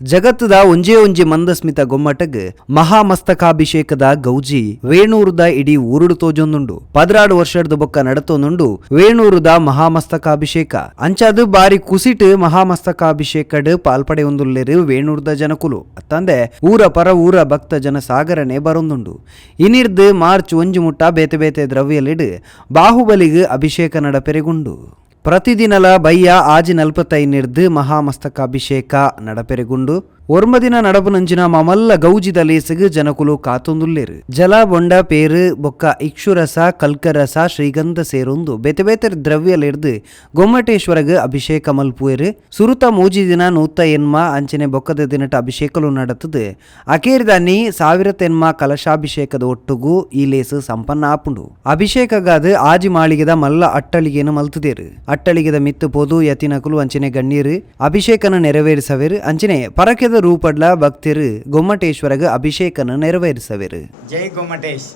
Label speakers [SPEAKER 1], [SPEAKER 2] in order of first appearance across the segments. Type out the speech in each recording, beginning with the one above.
[SPEAKER 1] ಜಗತ್ತದ ಒಂಜೇ ಒಂಜಿ ಮಂದಸ್ಮಿತ ಗೊಮ್ಮಟಗ್ ಮಹಾಮಸ್ತಕಾಭಿಷೇಕದ ಗೌಜಿ ವೇಣೂರುದ ಇಡೀ ಊರುಡು ತೋಜೊಂದುಂಡು. ಪದ್ರಾಡು ವರ್ಷದ ಬೊಕ್ಕ ನಡತೊಂದುಂಡು ವೇಣೂರುದ ಮಹಾಮಸ್ತಕಾಭಿಷೇಕ. ಅಂಚಾದು ಬಾರಿ ಕುಸಿಟ್ ಮಹಾಮಸ್ತಕಾಭಿಷೇಕಡ್ ಪಾಲ್ಪಡೆಯೊಂದುಲ್ಲೆರು ವೇಣೂರುದ ಜನಕುಲು. ಅತ್ತಂದೆ ಊರ ಪರ ಊರ ಭಕ್ತ ಜನ ಸಾಗರನೆ ಬರೊಂದುಂಡು. ಇನಿರ್ದ್ ಮಾರ್ಚ್ ಒಂಜಿ ಮುಟ್ಟ ಬೇತೆ ಬೇತೆ ದ್ರವ್ಯಲಿಡ್ ಬಾಹುಬಲಿಗ್ ಅಭಿಷೇಕ ನಡಪೆರೆಗುಂಡು. ಪ್ರತಿದಿನಲ ಬಯ್ಯ ಆಜಿ ನಲ್ಪತ್ತೈನಿರ್ದು ಒರ್ಮದಿನ ನಡಪುನಂಚಿನ ಮಮಲ್ಲ ಗೌಜಿದ ಲೇಸಿಗ್ ಜನಕುಲು ಕಾತೊಂದುಲ್ಲೇರು. ಜಲ ಬೊಂಡ ಪೇರು, ಬೊಕ್ಕ ಇಕ್ಷುರಸ, ಕಲ್ಕರಸ, ಶ್ರೀಗಂಧ ಸೇರೊಂದು. ಬೆತೆ ಬೇತೆ ದ್ರವ್ಯಲಿರ್ದು ಗೊಮ್ಮಟೇಶ್ವರಗ ಅಭಿಷೇಕ ಮಲ್ಪುವೆರು. ಸುರುತ ಮೂಜಿ ದಿನ ನೂತ ಎನ್ಮ ಅಂಚನೆ ಬೊಕ್ಕದ ದಿನಟ ಅಭಿಷೇಕಲು ನಡತದು. ಅಕೇರಿದಾನಿ ಸಾವಿರ ತೆನ್ಮ ಕಲಶಾಭಿಷೇಕದ ಒಟ್ಟುಗೂ ಈ ಲೇಸು ಸಂಪನ್ನ ಆಪುಂಡು. ಅಭಿಷೇಕಗಾದ ಆಜಿ ಮಾಳಿಗೆದ ಮಲ್ಲ ಅಟ್ಟಳಿಗೆನು ಮಲ್ತದೇರು. ಅಟ್ಟಳಿಗೆದ ಮಿತ್ತು ಪೋದು ಯತಿನಕುಲು ಅಂಚನೆ ಗಣ್ಯರು. ಅಭಿಷೇಕನ ನೆರವೇರಿಸವೇರು. ಅಂಚನೆ ಪರಕೆದ ರೂಪಡ್ಲ ಭಕ್ತಿರು ಗೊಮ್ಮಟೇಶ್ವರಗ ಅಭಿಷೇಕನ ನೆರವೇರಿಸವೇರು.
[SPEAKER 2] ಜೈ ಗೊಮ್ಮಟೇಶ್.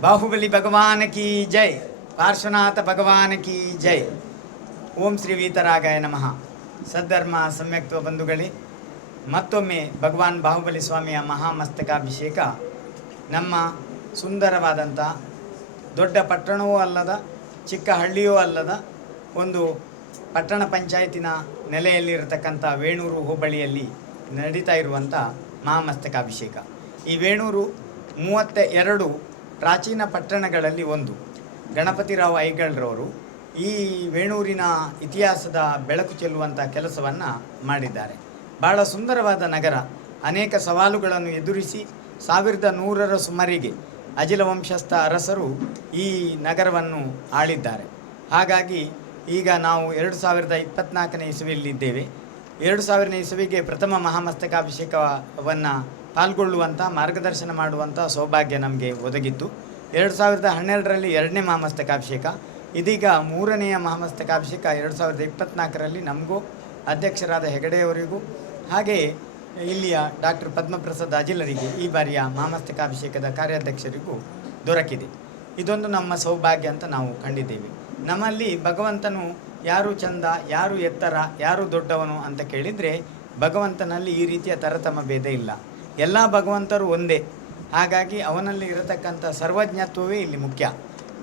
[SPEAKER 2] ಬಾಹುಬಲಿ ಭಗವಾನ ಕಿ ಜೈ. ಪಾರ್ಶ್ವನಾಥ ಭಗವಾನ ಕಿ ಜೈ. ಓಂ ಶ್ರೀ ವೀತರಾಗಾಯ ನಮಃ. ಸದ್ಧರ್ಮ ಸಮ್ಯಕ್ತ್ವ ಬಂಧುಗಳೇ, ಮತ್ತೊಮ್ಮೆ ಭಗವಾನ್ ಬಾಹುಬಲಿ ಸ್ವಾಮಿಯ ಮಹಾಮಸ್ತಕಾಭಿಷೇಕ. ನಮ್ಮ ಸುಂದರವಾದಂಥ ದೊಡ್ಡ ಪಟ್ಟಣವೂ ಅಲ್ಲದ, ಚಿಕ್ಕ ಹಳ್ಳಿಯೂ ಅಲ್ಲದ, ಒಂದು ಪಟ್ಟಣ ಪಂಚಾಯತಿನ ನೆಲೆಯಲ್ಲಿರತಕ್ಕಂಥ ವೇಣೂರು ಹೋಬಳಿಯಲ್ಲಿ ನಡೀತಾ ಇರುವಂಥ ಮಹಾಮಸ್ತಕಾಭಿಷೇಕ ಈ ವೇಣೂರು ಮೂವತ್ತ ಎರಡು ಪ್ರಾಚೀನ ಪಟ್ಟಣಗಳಲ್ಲಿ ಒಂದು. ಗಣಪತಿರಾವ್ ಐಗಳ್ರವರು ಈ ವೇಣೂರಿನ ಇತಿಹಾಸದ ಬೆಳಕು ಚೆಲ್ಲುವಂಥ ಕೆಲಸವನ್ನು ಮಾಡಿದ್ದಾರೆ. ಬಹಳ ಸುಂದರವಾದ ನಗರ. ಅನೇಕ ಸವಾಲುಗಳನ್ನು ಎದುರಿಸಿ ಸಾವಿರದ ನೂರರ ಸುಮಾರಿಗೆ ಅಜಿಲ ವಂಶಸ್ಥ ಅರಸರು ಈ ನಗರವನ್ನು ಆಳಿದ್ದಾರೆ. ಹಾಗಾಗಿ ಈಗ ನಾವು ಎರಡು ಸಾವಿರದ ಇಪ್ಪತ್ನಾಲ್ಕನೇ ಇಸವಿಯಲ್ಲಿದ್ದೇವೆ. ಎರಡು ಸಾವಿರನೇ ಇಸವಿಗೆ ಪ್ರಥಮ ಮಹಾಮಸ್ತಕಾಭಿಷೇಕವನ್ನು ಪಾಲ್ಗೊಳ್ಳುವಂಥ ಮಾರ್ಗದರ್ಶನ ಮಾಡುವಂಥ ಸೌಭಾಗ್ಯ ನಮಗೆ ಒದಗಿತ್ತು. ಎರಡು ಸಾವಿರದ ಹನ್ನೆರಡರಲ್ಲಿ ಎರಡನೇ ಮಹಾಮಸ್ತಕಾಭಿಷೇಕ. ಇದೀಗ ಮೂರನೆಯ ಮಹಾಮಸ್ತಕಾಭಿಷೇಕ ಎರಡು ಸಾವಿರದ ಇಪ್ಪತ್ನಾಲ್ಕರಲ್ಲಿ ನಮಗೂ, ಅಧ್ಯಕ್ಷರಾದ ಹೆಗಡೆಯವರಿಗೂ ಹಾಗೆಯೇ ಇಲ್ಲಿಯ ಡಾಕ್ಟರ್ ಪದ್ಮಪ್ರಸಾದ್ ಅಜಿಲರಿಗೆ ಈ ಬಾರಿಯ ಮಹಾಮಸ್ತಕಾಭಿಷೇಕದ ಕಾರ್ಯಾಧ್ಯಕ್ಷರಿಗೂ ದೊರಕಿದೆ. ಇದೊಂದು ನಮ್ಮ ಸೌಭಾಗ್ಯ ಅಂತ ನಾವು ಕಂಡಿದ್ದೇವೆ. ನಮ್ಮಲ್ಲಿ ಭಗವಂತನು ಯಾರು ಚಂದ, ಯಾರು ಎತ್ತರ, ಯಾರು ದೊಡ್ಡವನು ಅಂತ ಕೇಳಿದರೆ ಭಗವಂತನಲ್ಲಿ ಈ ರೀತಿಯ ತರತಮ ಭೇದ ಇಲ್ಲ. ಎಲ್ಲ ಭಗವಂತರು ಒಂದೇ. ಹಾಗಾಗಿ ಅವನಲ್ಲಿ ಇರತಕ್ಕಂಥ ಸರ್ವಜ್ಞತ್ವವೇ ಇಲ್ಲಿ ಮುಖ್ಯ.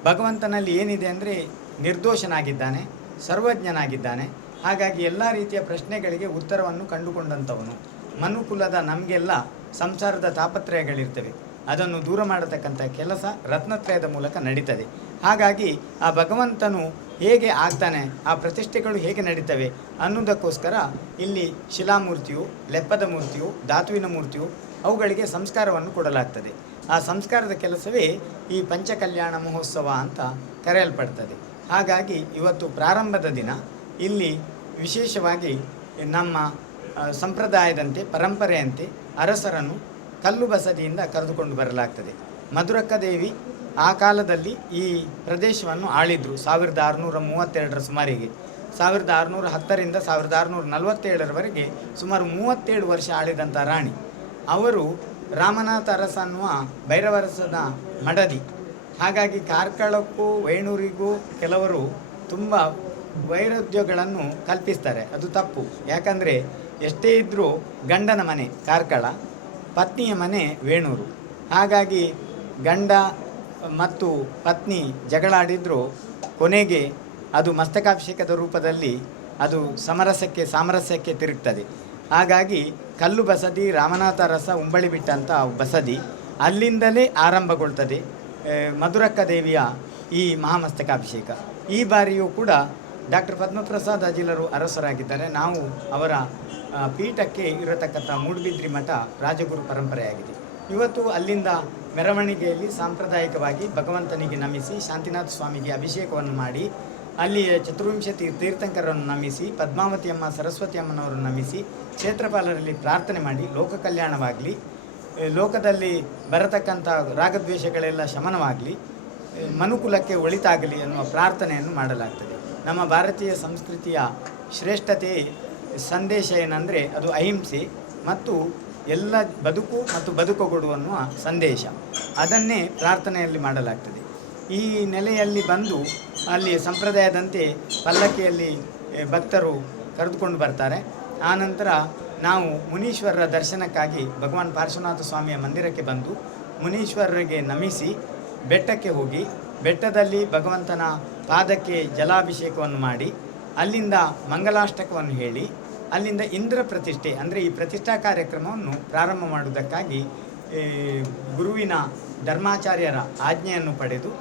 [SPEAKER 2] ಭಗವಂತನಲ್ಲಿ ಏನಿದೆ ಅಂದರೆ ನಿರ್ದೋಷನಾಗಿದ್ದಾನೆ, ಸರ್ವಜ್ಞನಾಗಿದ್ದಾನೆ. ಹಾಗಾಗಿ ಎಲ್ಲ ರೀತಿಯ ಪ್ರಶ್ನೆಗಳಿಗೆ ಉತ್ತರವನ್ನು ಕಂಡುಕೊಂಡಂಥವನು. ಮನುಕುಲದ ನಮಗೆಲ್ಲ ಸಂಸಾರದ ತಾಪತ್ರಯಗಳಿರ್ತವೆ. ಅದನ್ನು ದೂರ ಮಾಡತಕ್ಕಂಥ ಕೆಲಸ ರತ್ನತ್ರಯದ ಮೂಲಕ ನಡೀತದೆ. ಹಾಗಾಗಿ ಆ ಭಗವಂತನು ಹೇಗೆ ಆಗ್ತಾನೆ, ಆ ಪ್ರತಿಷ್ಠೆಗಳು ಹೇಗೆ ನಡೀತವೆ ಅನ್ನೋದಕ್ಕೋಸ್ಕರ ಇಲ್ಲಿ ಶಿಲಾಮೂರ್ತಿಯು, ಲೆಪ್ಪದ ಮೂರ್ತಿಯು, ಧಾತುವಿನ ಮೂರ್ತಿಯು ಅವುಗಳಿಗೆ ಸಂಸ್ಕಾರವನ್ನು ಕೊಡಲಾಗ್ತದೆ. ಆ ಸಂಸ್ಕಾರದ ಕೆಲಸವೇ ಈ ಪಂಚಕಲ್ಯಾಣ ಮಹೋತ್ಸವ ಅಂತ ಕರೆಯಲ್ಪಡ್ತದೆ. ಹಾಗಾಗಿ ಇವತ್ತು ಪ್ರಾರಂಭದ ದಿನ. ಇಲ್ಲಿ ವಿಶೇಷವಾಗಿ ನಮ್ಮ ಸಂಪ್ರದಾಯದಂತೆ, ಪರಂಪರೆಯಂತೆ ಅರಸರನ್ನು ಕಲ್ಲು ಬಸದಿಯಿಂದ ಕರೆದುಕೊಂಡು ಬರಲಾಗ್ತದೆ. ಮಧುರಕ್ಕ ದೇವಿ ಆ ಕಾಲದಲ್ಲಿ ಈ ಪ್ರದೇಶವನ್ನು ಆಳಿದ್ರು ಸಾವಿರದ ಆರುನೂರ ಮೂವತ್ತೆರಡರ ಸುಮಾರಿಗೆ. ಸಾವಿರದ ಆರುನೂರ ಹತ್ತರಿಂದ ಸಾವಿರದ ಆರುನೂರ ನಲವತ್ತೇಳರವರೆಗೆ ಸುಮಾರು ಮೂವತ್ತೇಳು ವರ್ಷ ಆಳಿದಂಥ ರಾಣಿ. ಅವರು ರಾಮನಾಥ ಅರಸ ಅನ್ನುವ ಭೈರವರಸದ ಮಡದಿ. ಹಾಗಾಗಿ ಕಾರ್ಕಳಕ್ಕೂ, ವೇಣೂರಿಗೂ ಕೆಲವರು ತುಂಬ ವೈರುಧ್ಯಗಳನ್ನು ಕಲ್ಪಿಸ್ತಾರೆ. ಅದು ತಪ್ಪು. ಯಾಕಂದರೆ ಎಷ್ಟೇ ಇದ್ದರೂ ಗಂಡನ ಮನೆ ಕಾರ್ಕಳ, ಪತ್ನಿಯ ಮನೆ ವೇಣೂರು. ಹಾಗಾಗಿ ಗಂಡ ಮತ್ತು ಪತ್ನಿ ಜಗಳಾಡಿದ್ರು, ಕೊನೆಗೆ ಅದು ಮಸ್ತಕಾಭಿಷೇಕದ ರೂಪದಲ್ಲಿ ಅದು ಸಮರಸಕ್ಕೆ, ಸಾಮರಸ್ಯಕ್ಕೆ ತಿರುಗ್ತದೆ. ಹಾಗಾಗಿ ಕಲ್ಲು ಬಸದಿ, ರಾಮನಾಥ ರಸ ಉಂಬಳಿ ಬಿಟ್ಟಂಥ ಬಸದಿ ಅಲ್ಲಿಂದಲೇ ಆರಂಭಗೊಳ್ತದೆ ಮಧುರಕ್ಕ ದೇವಿಯ ಈ ಮಹಾಮಸ್ತಕಾಭಿಷೇಕ. ಈ ಬಾರಿಯೂ ಕೂಡ ಡಾಕ್ಟರ್ ಪದ್ಮಪ್ರಸಾದ್ ಅಜಿಲರು ಅರಸರಾಗಿದ್ದಾರೆ. ನಾವು ಅವರ ಪೀಠಕ್ಕೆ ಇರತಕ್ಕಂಥ ಮೂಡುಬಿದ್ರಿ ಮಠ ರಾಜಗುರು ಪರಂಪರೆಯಾಗಿದೆ. ಇವತ್ತು ಅಲ್ಲಿಂದ ಮೆರವಣಿಗೆಯಲ್ಲಿ ಸಾಂಪ್ರದಾಯಿಕವಾಗಿ ಭಗವಂತನಿಗೆ ನಮಿಸಿ ಶಾಂತಿನಾಥ ಸ್ವಾಮಿಗೆ ಅಭಿಷೇಕವನ್ನು ಮಾಡಿ, ಅಲ್ಲಿಯ ಚತುರ್ವಿಂಶತಿ ತೀರ್ಥಂಕರನ್ನು ನಮಿಸಿ ಪದ್ಮಾವತಿ ಅಮ್ಮ ಸರಸ್ವತಿ ಅಮ್ಮನವರನ್ನು ನಮಿಸಿ ಕ್ಷೇತ್ರಪಾಲರಲ್ಲಿ ಪ್ರಾರ್ಥನೆ ಮಾಡಿ, ಲೋಕ ಕಲ್ಯಾಣವಾಗಲಿ ಲೋಕದಲ್ಲಿ ಬರತಕ್ಕಂಥ ರಾಗದ್ವೇಷಗಳೆಲ್ಲ ಶಮನವಾಗಲಿ ಮನುಕುಲಕ್ಕೆ ಒಳಿತಾಗಲಿ ಅನ್ನುವ ಪ್ರಾರ್ಥನೆಯನ್ನು ಮಾಡಲಾಗ್ತದೆ. ನಮ್ಮ ಭಾರತೀಯ ಸಂಸ್ಕೃತಿಯ ಶ್ರೇಷ್ಠತೆ, ಸಂದೇಶ ಏನಂದರೆ ಅದು ಅಹಿಂಸೆ ಮತ್ತು ಎಲ್ಲ ಬದುಕು ಮತ್ತು ಬದುಕುಗೊಡು ಅನ್ನುವ ಸಂದೇಶ. ಅದನ್ನೇ ಪ್ರಾರ್ಥನೆಯಲ್ಲಿ ಮಾಡಲಾಗ್ತದೆ. ಈ ನೆಲೆಯಲ್ಲಿ ಬಂದು ಅಲ್ಲಿ ಸಂಪ್ರದಾಯದಂತೆ ಪಲ್ಲಕ್ಕಿಯಲ್ಲಿ ಭಕ್ತರು ಕರೆದುಕೊಂಡು ಬರ್ತಾರೆ. ಆನಂತರ ನಾವು ಮುನೀಶ್ವರರ ದರ್ಶನಕ್ಕಾಗಿ ಭಗವಾನ್ ಪಾರ್ಶ್ವನಾಥ ಸ್ವಾಮಿಯ ಮಂದಿರಕ್ಕೆ ಬಂದು ಮುನೀಶ್ವರರಿಗೆ ನಮಿಸಿ ಬೆಟ್ಟಕ್ಕೆ ಹೋಗಿ, ಬೆಟ್ಟದಲ್ಲಿ ಭಗವಂತನ ಪಾದಕ್ಕೆ ಜಲಾಭಿಷೇಕವನ್ನು ಮಾಡಿ, ಅಲ್ಲಿಂದ ಮಂಗಲಾಷ್ಟಕವನ್ನು ಹೇಳಿ ಅಲ್ಲಿಂದ ಇಂದ್ರ ಪ್ರತಿಷ್ಠೆ, ಅಂದರೆ ಈ ಪ್ರತಿಷ್ಠಾ ಕಾರ್ಯಕ್ರಮವನ್ನು ಪ್ರಾರಂಭ ಮಾಡುವುದಕ್ಕಾಗಿ ಗುರುವಿನ ಧರ್ಮಾಚಾರ್ಯರ ಆಜ್ಞೆಯನ್ನು ಪಡೆದು,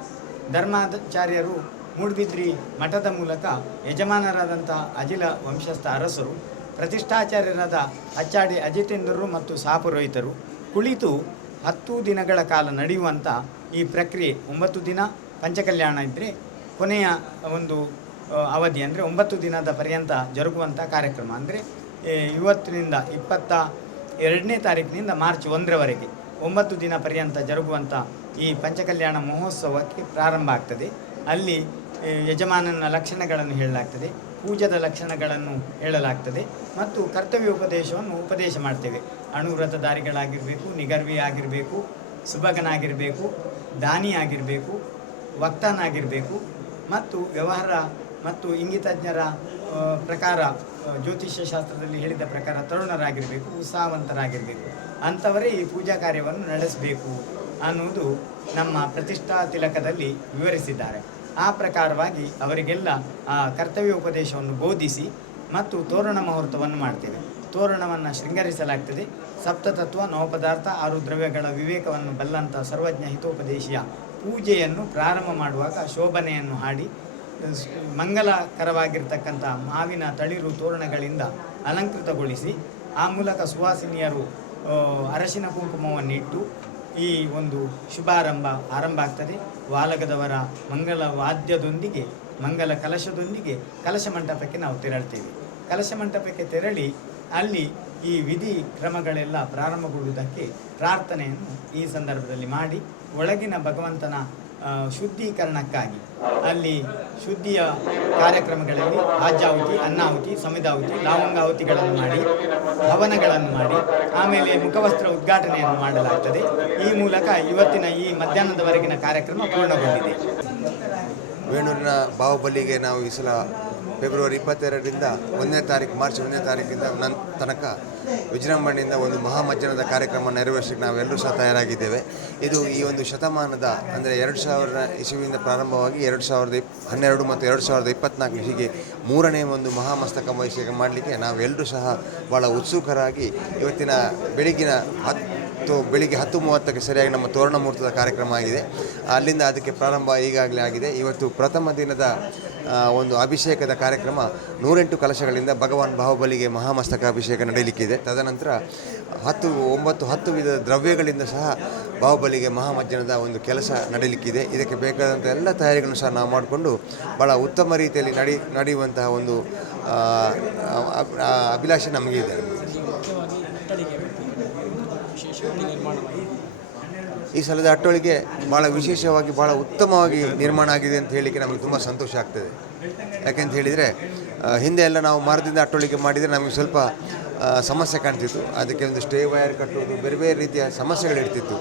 [SPEAKER 2] ಧರ್ಮಾಚಾರ್ಯರು ಮೂಡುಬಿದ್ರಿ ಮಠದ ಮೂಲಕ ಯಜಮಾನರಾದಂಥ ಅಜಿಲ ವಂಶಸ್ಥ ಅರಸರು, ಪ್ರತಿಷ್ಠಾಚಾರ್ಯರಾದ ಅಚ್ಚಾಡಿ ಅಜಿತೇಂದ್ರರು ಮತ್ತು ಸಾಪುರೋಹಿತರು ಕುಳಿತು ಹತ್ತು ದಿನಗಳ ಕಾಲ ನಡೆಯುವಂಥ ಈ ಪ್ರಕ್ರಿಯೆ. ಒಂಬತ್ತು ದಿನ ಪಂಚಕಲ್ಯಾಣ ಇದ್ದರೆ ಕೊನೆಯ ಒಂದು ಅವಧಿ ಅಂದರೆ ಒಂಬತ್ತು ದಿನದ ಪರ್ಯಂತ ಜರುಗುವಂಥ ಕಾರ್ಯಕ್ರಮ. ಅಂದರೆ ಇವತ್ತಿನಿಂದ ಇಪ್ಪತ್ತ ಎರಡನೇ ತಾರೀಕಿನಿಂದ ಮಾರ್ಚ್ ಒಂದರವರೆಗೆ ಒಂಬತ್ತು ದಿನ ಪರ್ಯಂತ ಜರುಗುವಂಥ ಈ ಪಂಚಕಲ್ಯಾಣ ಮಹೋತ್ಸವಕ್ಕೆ ಪ್ರಾರಂಭ ಆಗ್ತದೆ. ಅಲ್ಲಿ ಯಜಮಾನನ ಲಕ್ಷಣಗಳನ್ನು ಹೇಳಲಾಗ್ತದೆ, ಪೂಜದ ಲಕ್ಷಣಗಳನ್ನು ಹೇಳಲಾಗ್ತದೆ ಮತ್ತು ಕರ್ತವ್ಯ ಉಪದೇಶವನ್ನು ಉಪದೇಶ ಮಾಡ್ತೇವೆ. ಅಣುವ್ರತಧಾರಿಗಳಾಗಿರಬೇಕು ನಿಗರ್ವಿ ಆಗಿರಬೇಕು, ಸುಭಗನಾಗಿರಬೇಕು, ದಾನಿ ಆಗಿರಬೇಕು, ವಕ್ತಾನಾಗಿರಬೇಕು ಮತ್ತು ವ್ಯವಹಾರ ಮತ್ತು ಇಂಗಿತಜ್ಞರ ಪ್ರಕಾರ ಜ್ಯೋತಿಷ್ಯ ಶಾಸ್ತ್ರದಲ್ಲಿ ಹೇಳಿದ ಪ್ರಕಾರ ತರುಣರಾಗಿರಬೇಕು, ಉತ್ಸಾಹವಂತರಾಗಿರಬೇಕು. ಅಂಥವರೇ ಈ ಪೂಜಾ ಕಾರ್ಯವನ್ನು ನಡೆಸಬೇಕು ಅನ್ನುವುದು ನಮ್ಮ ಪ್ರತಿಷ್ಠಾ ತಿಲಕದಲ್ಲಿ ವಿವರಿಸಿದ್ದಾರೆ. ಆ ಪ್ರಕಾರವಾಗಿ ಅವರಿಗೆಲ್ಲ, ಆ ಕರ್ತವ್ಯ ಉಪದೇಶವನ್ನು ಬೋಧಿಸಿ ಮತ್ತು ತೋರಣ ಮುಹೂರ್ತವನ್ನು ಮಾಡ್ತೇವೆ. ತೋರಣವನ್ನು ಶೃಂಗರಿಸಲಾಗ್ತದೆ. ಸಪ್ತತತ್ವ, ನವಪದಾರ್ಥ, ಆರು ದ್ರವ್ಯಗಳ ವಿವೇಕವನ್ನು ಬಲ್ಲಂಥ ಸರ್ವಜ್ಞ ಹಿತೋಪದೇಶಿಯ ಪೂಜೆಯನ್ನು ಪ್ರಾರಂಭ ಮಾಡುವಾಗ ಶೋಭನೆಯನ್ನು ಹಾಡಿ ಮಂಗಲಕರವಾಗಿರ್ತಕ್ಕಂಥ ಮಾವಿನ ತಳಿರು ತೋರಣಗಳಿಂದ ಅಲಂಕೃತಗೊಳಿಸಿ ಆ ಮೂಲಕ ಸುವಾಸಿನಿಯರು ಅರಶಿನ ಕುಂಕುಮವನ್ನಿಟ್ಟು ಈ ಒಂದು ಶುಭಾರಂಭ ಆರಂಭ ಆಗ್ತದೆ. ವಾಲಗದವರ ಮಂಗಲ ವಾದ್ಯದೊಂದಿಗೆ ಮಂಗಲ ಕಲಶದೊಂದಿಗೆ ಕಲಶ ಮಂಟಪಕ್ಕೆ ನಾವು ತೆರಳ್ತೇವೆ. ಕಲಶ ಮಂಟಪಕ್ಕೆ ತೆರಳಿ ಅಲ್ಲಿ ಈ ವಿಧಿ ಕ್ರಮಗಳೆಲ್ಲ ಪ್ರಾರಂಭಗೊಳ್ಳುವುದಕ್ಕೆ ಪ್ರಾರ್ಥನೆಯನ್ನು ಈ ಸಂದರ್ಭದಲ್ಲಿ ಮಾಡಿ, ಒಳಗಿನ ಭಗವಂತನ ಶುದ್ಧೀಕರಣಕ್ಕಾಗಿ. ಅಲ್ಲಿ ಶುದ್ಧಿಯ ಕಾರ್ಯಕ್ರಮಗಳಲ್ಲಿ ಆಜ್ಯಾಹುತಿ ಅನ್ನಾಹುತಿ ಸಮಿದಾಹುತಿ, ಲಾವಂಗಾಹುತಿಗಳನ್ನು ಮಾಡಿ ಭವನಗಳನ್ನು ಮಾಡಿ, ಆಮೇಲೆ ಮುಖವಸ್ತ್ರ ಉದ್ಘಾಟನೆಯನ್ನು ಮಾಡಲಾಗ್ತದೆ. ಈ ಮೂಲಕ ಇವತ್ತಿನ ಈ ಮಧ್ಯಾಹ್ನದವರೆಗಿನ ಕಾರ್ಯಕ್ರಮ ಪೂರ್ಣಗೊಂಡಿದೆ.
[SPEAKER 3] ವೇಣೂರಿನ ಬಾಹುಬಲಿಗೆ ನಾವು ಈ ಸಲ ಫೆಬ್ರವರಿ ಇಪ್ಪತ್ತೆರಡರಿಂದ ಒಂದನೇ ತಾರೀಕು, ಮಾರ್ಚ್ ಒಂದನೇ ತಾರೀಕಿಂದ ನನ್ನ ತನಕ ವಿಜೃಂಭಣೆಯಿಂದ ಒಂದು ಮಹಾಮಜ್ಜನದ ಕಾರ್ಯಕ್ರಮ ನೆರವೇರಿಸಲಿಕ್ಕೆ ನಾವೆಲ್ಲರೂ ಸಹ ತಯಾರಾಗಿದ್ದೇವೆ. ಇದು ಈ ಒಂದು ಶತಮಾನದ ಅಂದರೆ ಎರಡು ಸಾವಿರದ ಇಸುವಿನಿಂದ ಪ್ರಾರಂಭವಾಗಿ ಎರಡು ಸಾವಿರದ ಇಪ್, ಹನ್ನೆರಡು ಮತ್ತು ಎರಡು ಸಾವಿರದ ಇಪ್ಪತ್ನಾಲ್ಕು ಹೀಗೆ ಮೂರನೇ ಒಂದು ಮಹಾಮಸ್ತಕ ಅಭಿಷೇಕ ಮಾಡಲಿಕ್ಕೆ ನಾವೆಲ್ಲರೂ ಸಹ ಭಾಳ ಉತ್ಸುಕರಾಗಿ ಇವತ್ತಿನ ಬೆಳಗಿನ ಹತ್ತು ಬೆಳಿಗ್ಗೆ ಹತ್ತು ಮೂವತ್ತಕ್ಕೆ ಸರಿಯಾಗಿ ನಮ್ಮ ತೋರಣ ಮುಹೂರ್ತದ ಕಾರ್ಯಕ್ರಮ ಆಗಿದೆ. ಅಲ್ಲಿಂದ ಅದಕ್ಕೆ ಪ್ರಾರಂಭ ಈಗಾಗಲೇ ಆಗಿದೆ. ಇವತ್ತು ಪ್ರಥಮ ದಿನದ ಒಂದು ಅಭಿಷೇಕದ ಕಾರ್ಯಕ್ರಮ ನೂರೆಂಟು ಕಲಶಗಳಿಂದ ಭಗವಾನ್ ಬಾಹುಬಲಿಗೆ ಮಹಾಮಸ್ತಕ ಅಭಿಷೇಕ ನಡೆಯಲಿಕ್ಕಿದೆ ತದನಂತರ ಹತ್ತು, ಒಂಬತ್ತು, ಹತ್ತು ವಿಧದ ದ್ರವ್ಯಗಳಿಂದ ಸಹ ಬಾಹುಬಲಿಗೆ ಮಹಾಮಜ್ಜನದ ಒಂದು ಕೆಲಸ ನಡೆಯಲಿಕ್ಕಿದೆ ಇದಕ್ಕೆ ಬೇಕಾದಂಥ ಎಲ್ಲ ತಯಾರಿಗಳನ್ನು ಸಹ ನಾವು ಮಾಡಿಕೊಂಡು ಭಾಳ ಉತ್ತಮ ರೀತಿಯಲ್ಲಿ ನಡಿ, ನಡೆಯುವಂತಹ ಒಂದು ಅಭಿಲಾಷೆ ನಮಗಿದೆ.
[SPEAKER 4] ನಿರ್ಮಾಣ
[SPEAKER 3] ಈ ಸಲದ ಅಟ್ಟೊಳಿಗೆ ಭಾಳ ವಿಶೇಷವಾಗಿ ಭಾಳ ಉತ್ತಮವಾಗಿ ನಿರ್ಮಾಣ ಆಗಿದೆ ಅಂತ ಹೇಳಲಿಕ್ಕೆ ನಮಗೆ ತುಂಬ ಸಂತೋಷ ಆಗ್ತದೆ. ಯಾಕೆಂತ ಹೇಳಿದರೆ ಹಿಂದೆ ಎಲ್ಲ ನಾವು ಮರದಿಂದ ಅಟ್ಟೊಳಿಗೆ ಮಾಡಿದರೆ ನಮಗೆ ಸ್ವಲ್ಪ ಸಮಸ್ಯೆ ಕಾಣ್ತಿತ್ತು. ಅದಕ್ಕೆ ಒಂದು ಸ್ಟೇ ವೈರ್ ಕಟ್ಟೋದು ಬೇರೆ ಬೇರೆ ರೀತಿಯ ಸಮಸ್ಯೆಗಳು ಇರ್ತಿತ್ತು.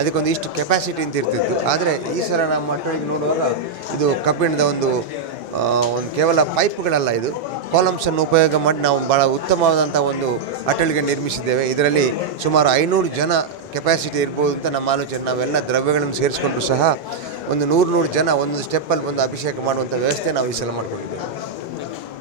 [SPEAKER 3] ಅದಕ್ಕೊಂದು ಇಷ್ಟು ಕೆಪಾಸಿಟಿ ಅಂತ ಇರ್ತಿತ್ತು. ಆದರೆ ಈ ಸಲ ನಮ್ಮ ಅಟ್ಟೊಳಿಗೆ ನೋಡುವಾಗ ಇದು ಕಬ್ಬಿಣದ ಒಂದು ಒಂದು ಕೇವಲ ಪೈಪ್ಗಳಲ್ಲ ಇದು. ಕಾಲಮ್ಸನ್ನು ಉಪಯೋಗ ಮಾಡಿ ನಾವು ಭಾಳ ಉತ್ತಮವಾದಂಥ ಒಂದು ಅಟಲ್ಗೆ ನಿರ್ಮಿಸಿದ್ದೇವೆ. ಇದರಲ್ಲಿ ಸುಮಾರು ಐನೂರು ಜನ ಕೆಪಾಸಿಟಿ ಇರ್ಬೋದು ಅಂತ ನಮ್ಮ ಆಲೋಚನೆ. ನಾವೆಲ್ಲ ದ್ರವ್ಯಗಳನ್ನು ಸೇರಿಸ್ಕೊಂಡು ಸಹ ಒಂದು ನೂರು ನೂರು ಜನ ಒಂದೊಂದು ಸ್ಟೆಪ್ಪಲ್ಲಿ ಒಂದು ಅಭಿಷೇಕ ಮಾಡುವಂಥ ವ್ಯವಸ್ಥೆ ನಾವು ಈ ಸಲ ಮಾಡಿಕೊಂಡಿದ್ದೇವೆ.